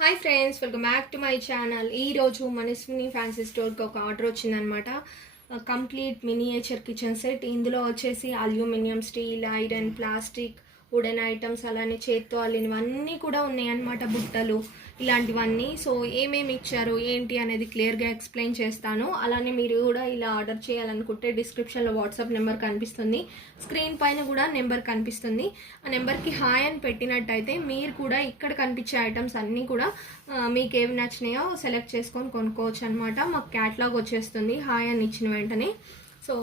Hi friends, welcome back to my channel. ఈరోజు Manaswini fancy స్టోర్కి ఒక ఆర్డర్ వచ్చిందనమాట. Complete miniature kitchen set. ఇందులో వచ్చేసి aluminium, steel, iron, plastic, wooden items, అలానే చేత్తో అల్లినవన్నీ కూడా ఉన్నాయన్నమాట. బుట్టలు ఇలాంటివన్నీ. సో ఏమేమి ఇచ్చారు ఏంటి అనేది క్లియర్గా ఎక్స్ప్లెయిన్ చేస్తాను. అలానే మీరు కూడా ఇలా ఆర్డర్ చేయాలనుకుంటే డిస్క్రిప్షన్లో వాట్సాప్ నెంబర్ కనిపిస్తుంది, స్క్రీన్ పైన కూడా నెంబర్ కనిపిస్తుంది. ఆ నెంబర్కి హాయ్ అని పెట్టినట్టయితే మీరు కూడా ఇక్కడ కనిపించే ఐటమ్స్ అన్నీ కూడా మీకు ఏవి నచ్చినాయో సెలెక్ట్ చేసుకొని కొనుక్కోవచ్చు అనమాట. మాకు క్యాటలాగ్ వచ్చేస్తుంది హాయ్ అని ఇచ్చిన వెంటనే. సో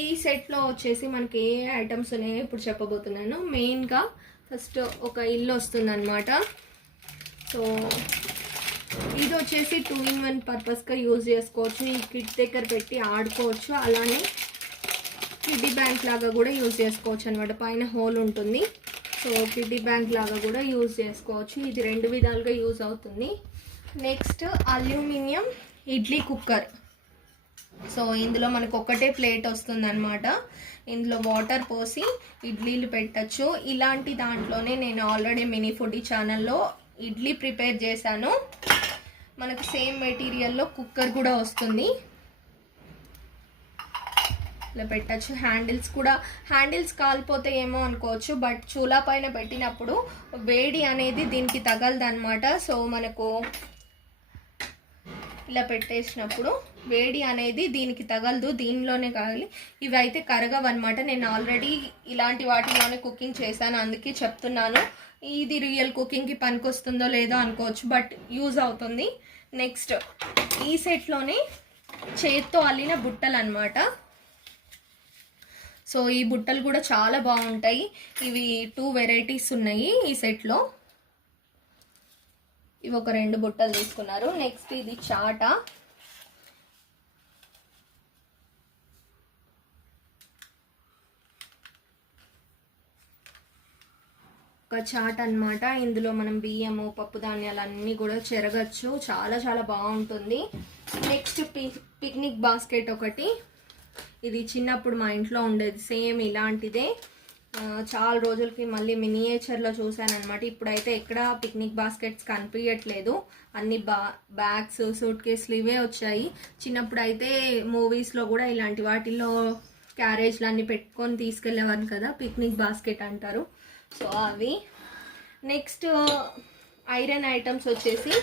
ఈ సెట్లో వచ్చేసి మనకి ఏ ఐటమ్స్ ఉన్నాయో ఇప్పుడు చెప్పబోతున్నాను. మెయిన్గా ఫస్ట్ ఒక ఇల్లు వస్తుంది అనమాట. సో ఇది వచ్చేసి 2-in-1 పర్పస్గా యూజ్ చేసుకోవచ్చు. ఈ కిట్ దగ్గర పెట్టి ఆడుకోవచ్చు. అలానే కిడ్డీ బ్యాంక్ లాగా కూడా యూజ్ చేసుకోవచ్చు అనమాట. పైన హోల్ ఉంటుంది. సో కిడ్డీ బ్యాంక్ లాగా కూడా యూజ్ చేసుకోవచ్చు. ఇది రెండు విధాలుగా యూజ్ అవుతుంది. Next aluminium idli cooker. So ఇందులో మనకు ఒక్కటే ప్లేట్ వస్తుంది అనమాట. ఇందులో వాటర్ పోసి ఇడ్లీలు పెట్టచ్చు. ఇలాంటి దాంట్లోనే నేను ఆల్రెడీ మినీ ఫుడీ ఛానల్లో ఇడ్లీ ప్రిపేర్ చేశాను. మనకు సేమ్ మెటీరియల్లో కుక్కర్ కూడా వస్తుంది. ఇలా పెట్టచ్చు. హ్యాండిల్స్ కాలిపోతే ఏమో అనుకోవచ్చు, బట్ చూలా పైన పెట్టినప్పుడు వేడి అనేది దీనికి తగలదన్నమాట. సో మనకు ఇలా పెట్టేసినప్పుడు వేడి అనేది దీనికి తగలదు, దీనిలోనే కావాలి. ఇవి అయితే కరగవన్నమాట. నేను ఆల్రెడీ ఇలాంటి వాటిలోనే కుకింగ్ చేశాను, అందుకే చెప్తున్నాను. ఇది రియల్ కుకింగ్కి పనికొస్తుందో లేదో అనుకోవచ్చు, బట్ యూజ్ అవుతుంది. నెక్స్ట్ ఈ సెట్లోనే చేత్తో అల్లిన బుట్టలు అనమాట. సో ఈ బుట్టలు కూడా చాలా బాగుంటాయి. ఇవి 2 వెరైటీస్ ఉన్నాయి ఈ సెట్లో. ఇవి ఒక 2 బుట్టలు తీసుకున్నారు. నెక్స్ట్ ఇది చాట. ఒక చాట్ అనమాట. ఇందులో మనం బియ్యము, పప్పు ధాన్యాలు అన్నీ కూడా చెరగచ్చు. చాలా చాలా బాగుంటుంది. నెక్స్ట్ పిక్నిక్ బాస్కెట్ ఒకటి. ఇది చిన్నప్పుడు మా ఇంట్లో ఉండేది, సేమ్ ఇలాంటిదే. చాలా రోజులకి మళ్ళీ మినియేచర్లో చూశాను అనమాట. ఇప్పుడైతే ఎక్కడ పిక్నిక్ బాస్కెట్స్ కనిపించట్లేదు. అన్ని బ్యాగ్స్, సూట్ కేసులు ఇవే వచ్చాయి. చిన్నప్పుడు అయితే మూవీస్లో కూడా ఇలాంటి వాటిల్లో క్యారేజ్లు అన్నీ పెట్టుకొని తీసుకెళ్ళేవారు కదా, పిక్నిక్ బాస్కెట్ అంటారు. సో అవి. నెక్స్ట్ ఐరన్ ఐటమ్స్ వచ్చేసి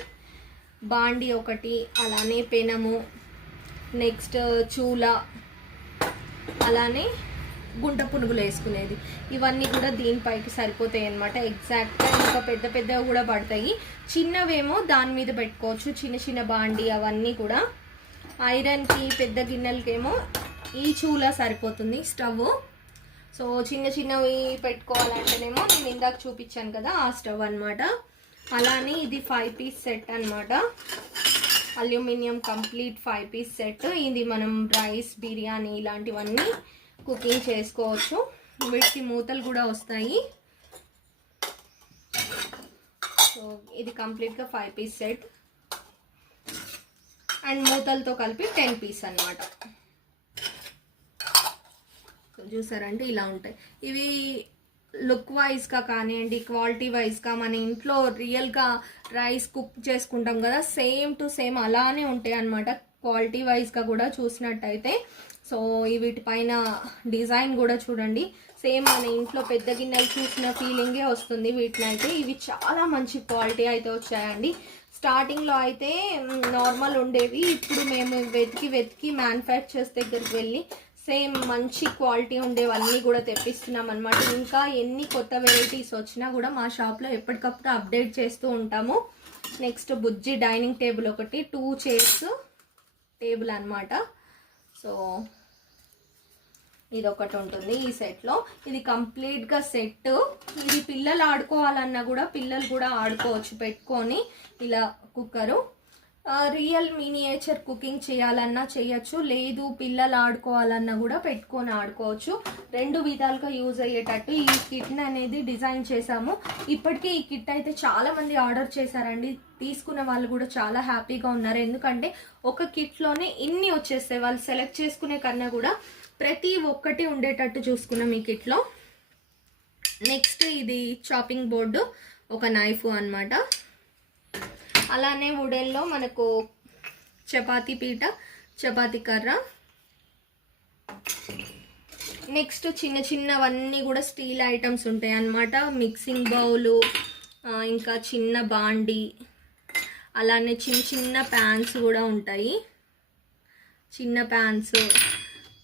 బాండి ఒకటి, అలానే పెనము, నెక్స్ట్ చూల, అలానే గుంట పునుగులు వేసుకునేది. ఇవన్నీ కూడా దీనిపైకి సరిపోతాయి అన్నమాట. ఎగ్జాక్ట్గా ఇంకా పెద్ద పెద్దవి కూడా పడతాయి. చిన్నవేమో దాని మీద పెట్టుకోవచ్చు, చిన్న చిన్న బాండి అవన్నీ కూడా. ఐరన్కి పెద్ద గిన్నెలకేమో ఈ చూల సరిపోతుంది, స్టవ్. సో చిన్న చిన్నవి పెట్టుకోవాలంటేనేమో నేను ఇందాక చూపించాను కదా ఆ స్టవ్ అనమాట. అలానే ఇది 5 పీస్ సెట్ అనమాట. Aluminium complete 5 piece set. ఇది మనం రైస్, బిర్యానీ ఇలాంటివన్నీ కుకింగ్ చేసుకోవచ్చు. వీటికి మూతలు కూడా వస్తాయి. సో ఇది కంప్లీట్గా 5 పీస్ సెట్ అండ్ మూతలతో కలిపి 10 పీస్ అనమాట. చూసారంటే ఇలా ఉంటాయి. ఇవి లుక్ వైజ్గా కానివ్వండి, క్వాలిటీ వైజ్గా మన ఇంట్లో రియల్గా రైస్ కుక్ చేసుకుంటాం కదా, సేమ్ టు సేమ్ అలానే ఉంటాయి అన్నమాట. క్వాలిటీ వైజ్గా కూడా చూసినట్టయితే. సో వీటిపైన డిజైన్ కూడా చూడండి, సేమ్ మన ఇంట్లో పెద్ద గిన్నెలు చూసిన ఫీలింగే వస్తుంది వీటిని అయితే. ఇవి చాలా మంచి క్వాలిటీ అయితే వచ్చాయండి. స్టార్టింగ్లో అయితే నార్మల్ ఉండేవి. ఇప్పుడు మేము వెతికి మ్యానుఫ్యాక్చర్స్ దగ్గరికి వెళ్ళి సేమ్ మంచి క్వాలిటీ ఉండేవన్నీ కూడా తెప్పిస్తున్నాం అనమాట. ఇంకా ఎన్ని కొత్త వెరైటీస్ వచ్చినా కూడా మా షాప్లో ఎప్పటికప్పుడు అప్డేట్ చేస్తూ ఉంటాము. నెక్స్ట్ బుజ్జి డైనింగ్ టేబుల్ ఒకటి, 2 చైర్స్ టేబుల్ అనమాట. సో ఇది ఒకటి ఉంటుంది ఈ సెట్లో. ఇది కంప్లీట్గా సెట్. ఇది పిల్లలు ఆడుకోవాలన్నా కూడా పిల్లలు కూడా ఆడుకోవచ్చు పెట్టుకొని ఇలా కుక్కరు. రియల్ మినియేచర్ కుకింగ్ చేయాలన్నా చేయొచ్చు, లేదు పిల్లలు ఆడుకోవాలన్నా కూడా పెట్టుకొని ఆడుకోవచ్చు. 2 విధాలుగా యూజ్ అయ్యేటట్టు ఈ కిట్ అనేది డిజైన్ చేశాము. ఇప్పటికే ఈ కిట్ అయితే చాలా మంది ఆర్డర్ చేశారండి. తీసుకున్న వాళ్ళు కూడా చాలా హ్యాపీగా ఉన్నారు. ఎందుకంటే ఒక కిట్లోనే ఇన్ని వచ్చేస్తాయి. వాళ్ళు సెలెక్ట్ చేసుకునే కన్నా కూడా ప్రతి ఒక్కటి ఉండేటట్టు చూసుకున్నాం ఈ కిట్లో. నెక్స్ట్ ఇది చాపింగ్ బోర్డు, ఒక నైఫ్ అన్నమాట. అలానే వుడెన్లో మనకు చపాతీ పీట, చపాతీ కర్ర. నెక్స్ట్ చిన్న చిన్నవన్నీ కూడా స్టీల్ ఐటమ్స్ ఉంటాయి అన్నమాట. మిక్సింగ్ బౌలు, ఇంకా చిన్న బాండి, అలానే చిన్న చిన్న ప్యాన్స్ కూడా ఉంటాయి. చిన్న ప్యాన్స్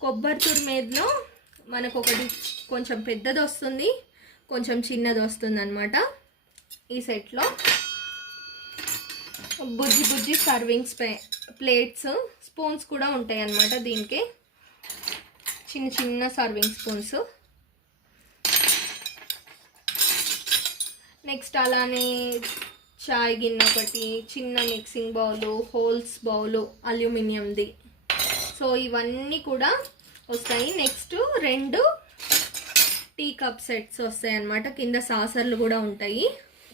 కొబ్బరి తురిమేదిలో మనకు ఒకటి కొంచెం పెద్దది వస్తుంది, కొంచెం చిన్నది వస్తుంది అన్నమాట. ఈ సెట్లో బుజ్జి బుజ్జి సర్వింగ్స్ ప్లేట్స్, స్పూన్స్ కూడా ఉంటాయి అన్నమాట. దీనికి చిన్న చిన్న సర్వింగ్ స్పూన్స్. నెక్స్ట్ అలానే చాయ్ గిన్నె ఒకటి, చిన్న మిక్సింగ్ బౌలు, హోల్స్ బౌలు అల్యూమినియంది. సో ఇవన్నీ కూడా వస్తాయి. నెక్స్ట్ 2 టీ కప్ సెట్స్ వస్తాయి అన్నమాట. కింద సాసర్లు కూడా ఉంటాయి,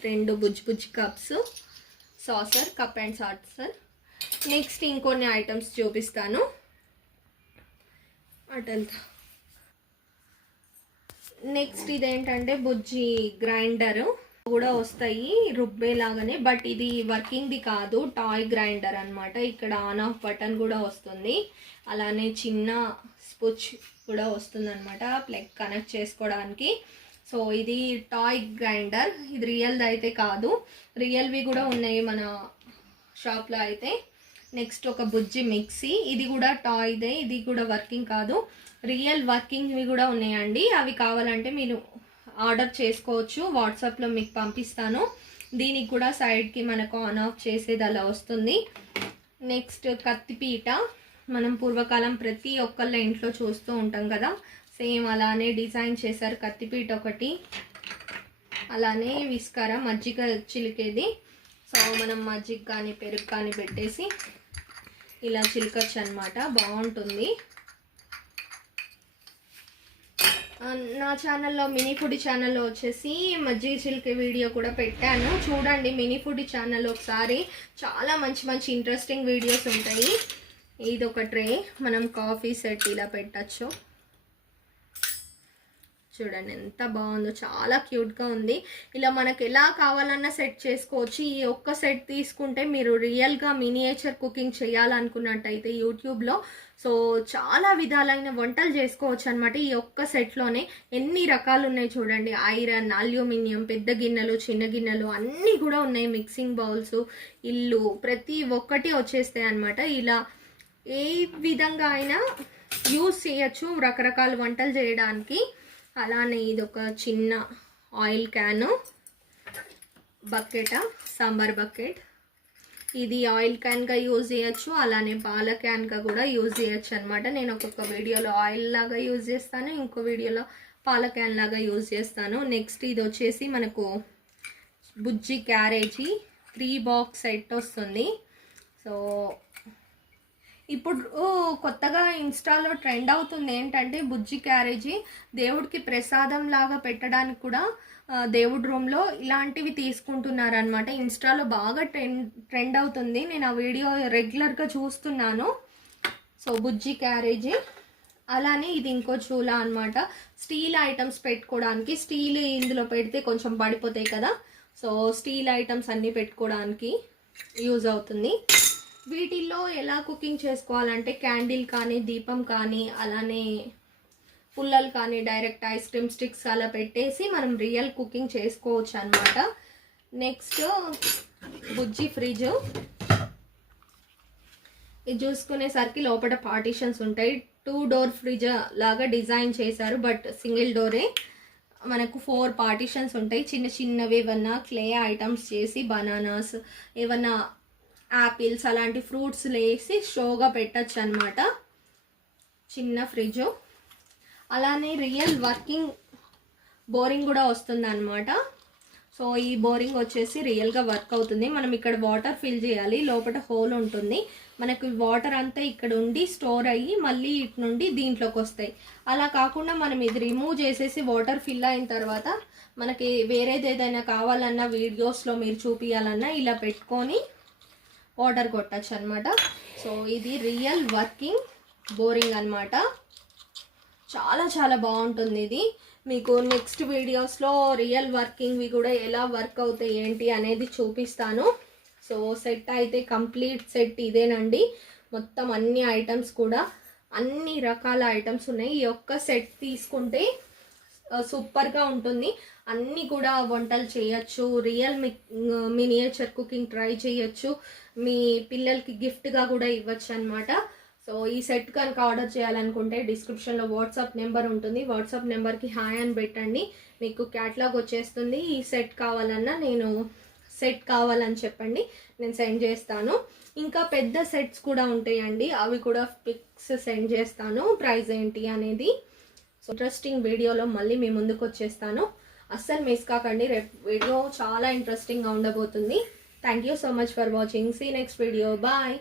2 బుజ్జి బుజ్జి cups, saucer, cup and saucer. Next ఇంకొన్ని ఐటమ్స్ చూపిస్తాను. అటెల్తా. నెక్స్ట్ ఇదేంటంటే బుజ్జి గ్రైండర్ కూడా వస్తాయి రుబ్బేలాగానే, బట్ ఇది వర్కింగ్ది కాదు, టాయ్ గ్రైండర్ అన్నమాట. ఇక్కడ ఆన్ ఆఫ్ బటన్ కూడా వస్తుంది. అలానే చిన్న స్పుచ్ కూడా వస్తుంది అన్నమాట ప్లగ్ కనెక్ట్ చేసుకోవడానికి. సో ఇది టాయ్ గ్రైండర్, ఇది రియల్ది అయితే కాదు, రియల్వి కూడా ఉన్నాయి మన షాప్లో అయితే. నెక్స్ట్ ఒక బుజ్జి మిక్సీ, ఇది కూడా టాయ్దే, ఇది కూడా వర్కింగ్ కాదు, రియల్ వర్కింగ్వి కూడా ఉన్నాయండి. అవి కావాలంటే మీరు ఆర్డర్ చేసుకోవచ్చు, వాట్సాప్లో మీకు పంపిస్తాను. దీనికి కూడా సైడ్కి మనకు ఆన్ ఆఫ్ చేసేది అలా వస్తుంది. నెక్స్ట్ కత్తిపీట, మనం పూర్వకాలం ప్రతి ఒక్కళ్ళ ఇంట్లో చూస్తూ ఉంటాం కదా, సేమ్ అలానే డిజైన్ చేశారు కత్తిపీట ఒకటి. అలానే విస్కర, మజ్జిగ చిలికేది. సో మనం మజ్జిగ కానీ పెరుగు కానీ పెట్టేసి ఇలా చిలకచ్చు అనమాట, బాగుంటుంది. నా ఛానల్లో మినీ ఫుడ్ ఛానల్లో వచ్చేసి మజ్జిగ చిలికే వీడియో కూడా పెట్టాను, చూడండి మినీ ఫుడ్ ఛానల్ ఒకసారి. చాలా మంచి మంచి ఇంట్రెస్టింగ్ వీడియోస్ ఉంటాయి. ఇది ఒక ట్రే, మనం కాఫీ సెట్ ఇలా పెట్టచ్చు. చూడండి ఎంత బాగుందో, చాలా క్యూట్గా ఉంది. ఇలా మనకు ఎలా కావాలన్నా సెట్ చేసుకోవచ్చు. ఈ ఒక్క సెట్ తీసుకుంటే మీరు రియల్గా మినియేచర్ కుకింగ్ చేయాలనుకున్నట్టయితే యూట్యూబ్లో సో చాలా విధాలైన వంటలు చేసుకోవచ్చు అనమాట. ఈ ఒక్క సెట్లోనే ఎన్ని రకాలు ఉన్నాయి చూడండి. ఐరన్, అల్యూమినియం, పెద్ద గిన్నెలు, చిన్న గిన్నెలు అన్నీ కూడా ఉన్నాయి. మిక్సింగ్ బౌల్స్, ఇల్లు, ప్రతి ఒక్కటి వచ్చేస్తాయి అనమాట. ఇలా ఏ విధంగా అయినా యూస్ చేయొచ్చు రకరకాల వంటలు చేయడానికి. అలానే ఇది ఒక చిన్న oil can, bucket, sambar bucket. ఇది ఆయిల్ క్యాన్గా యూజ్ చేయొచ్చు, అలానే పాల క్యాన్గా కూడా యూజ్ చేయొచ్చు అనమాట. నేను ఒక్కొక్క వీడియోలో ఆయిల్ లాగా యూజ్ చేస్తాను, ఇంకో వీడియోలో పాల క్యాన్ లాగా యూజ్ చేస్తాను. నెక్స్ట్ ఇది వచ్చేసి మనకు బుజ్జి క్యారేజీ 3 బాక్స్ సెట్ వస్తుంది. సో ఇప్పుడు కొత్తగా ఇన్స్టాలో ట్రెండ్ అవుతుంది ఏంటంటే బుజ్జి క్యారేజీ, దేవుడికి ప్రసాదం లాగా పెట్టడానికి కూడా దేవుడి రూమ్లో ఇలాంటివి తీసుకుంటున్నారు అనమాట. ఇన్స్టాలో బాగా ట్రెండ్ అవుతుంది, నేను ఆ వీడియో రెగ్యులర్గా చూస్తున్నాను. సో బుజ్జి క్యారేజీ. అలానే ఇది ఇంకో చూలా అనమాట, స్టీల్ ఐటమ్స్ పెట్టుకోవడానికి. స్టీల్ ఇందులో పెడితే కొంచెం పడిపోతాయి కదా, సో స్టీల్ ఐటమ్స్ అన్నీ పెట్టుకోవడానికి యూజ్ అవుతుంది. వీటిల్లో ఎలా కుకింగ్ చేసుకోవాలంటే క్యాండిల్ కానీ, దీపం కానీ, అలానే పుల్లలు కానీ, డైరెక్ట్ ఐస్ క్రీమ్ స్టిక్స్ అలా పెట్టేసి మనం రియల్ కుకింగ్ చేసుకోవచ్చు అనమాట. నెక్స్ట్ బుజ్జి ఫ్రిడ్జ్, ఇది చూసుకునేసరికి లోపల పార్టీషన్స్ ఉంటాయి. 2 డోర్ ఫ్రిడ్జ్ లాగా డిజైన్ చేశారు, బట్ సింగిల్ డోరే. మనకు 4 పార్టీషన్స్ ఉంటాయి. చిన్న చిన్నవి ఏమన్నా క్లే ఐటమ్స్ చేసి, బనానాస్, ఏమన్నా యాపిల్స్ అలాంటి ఫ్రూట్స్ వేసి షోగా పెట్టచ్చు అనమాట. చిన్న ఫ్రిడ్జ్. అలానే రియల్ వర్కింగ్ బోరింగ్ కూడా వస్తుంది అనమాట. సో ఈ బోరింగ్ వచ్చేసి రియల్గా వర్క్ అవుతుంది. మనం ఇక్కడ వాటర్ ఫిల్ చేయాలి, లోపల హోల్ ఉంటుంది, మనకు వాటర్ అంతా ఇక్కడ ఉండి స్టోర్ అయ్యి మళ్ళీ ఇటు నుండి దీంట్లోకి వస్తాయి. అలా కాకుండా మనం ఇది రిమూవ్ చేసేసి వాటర్ ఫిల్ అయిన తర్వాత మనకి వేరేది ఏదైనా కావాలన్నా వీడియోస్లో మీరు చూపించాలన్నా ఇలా పెట్టుకొని వాటర్ కొట్టచ్చు అనమాట. సో ఇది రియల్ వర్కింగ్ బోరింగ్ అనమాట. చాలా చాలా బాగుంటుంది ఇది. మీకు నెక్స్ట్ వీడియోస్లో రియల్ వర్కింగ్వి కూడా ఎలా వర్క్ అవుతాయి ఏంటి అనేది చూపిస్తాను. సో సెట్ అయితే కంప్లీట్ సెట్ ఇదేనండి. మొత్తం అన్ని ఐటమ్స్ కూడా అన్ని రకాల ఐటమ్స్ ఉన్నాయి. ఈ ఒక్క సెట్ తీసుకుంటే సూపర్గా ఉంటుంది. అన్నీ కూడా వంటలు చేయొచ్చు, రియల్ మినియేచర్ కుకింగ్ ట్రై చేయొచ్చు, మీ పిల్లలకి గిఫ్ట్గా కూడా ఇవ్వచ్చు అనమాట. సో ఈ సెట్ కనుక ఆర్డర్ చేయాలనుకుంటే డిస్క్రిప్షన్లో వాట్సాప్ నెంబర్ ఉంటుంది. వాట్సాప్ నెంబర్కి హాయ్ అని పెట్టండి, మీకు క్యాటలాగ్ వచ్చేస్తుంది. ఈ సెట్ కావాలన్నా నేను సెట్ కావాలని చెప్పండి, నేను సెండ్ చేస్తాను. ఇంకా పెద్ద సెట్స్ కూడా ఉంటాయండి, అవి కూడా పిక్స్ సెండ్ చేస్తాను, ప్రైస్ ఏంటి అనేది. సో ఇంట్రెస్టింగ్ వీడియోలో మళ్ళీ మీ ముందుకు వచ్చేస్తాను, అస్సలు మిస్ కాకండి. రేపు వీడియో చాలా ఇంట్రెస్టింగ్గా ఉండబోతుంది. Thank you so much for watching. See next video. Bye.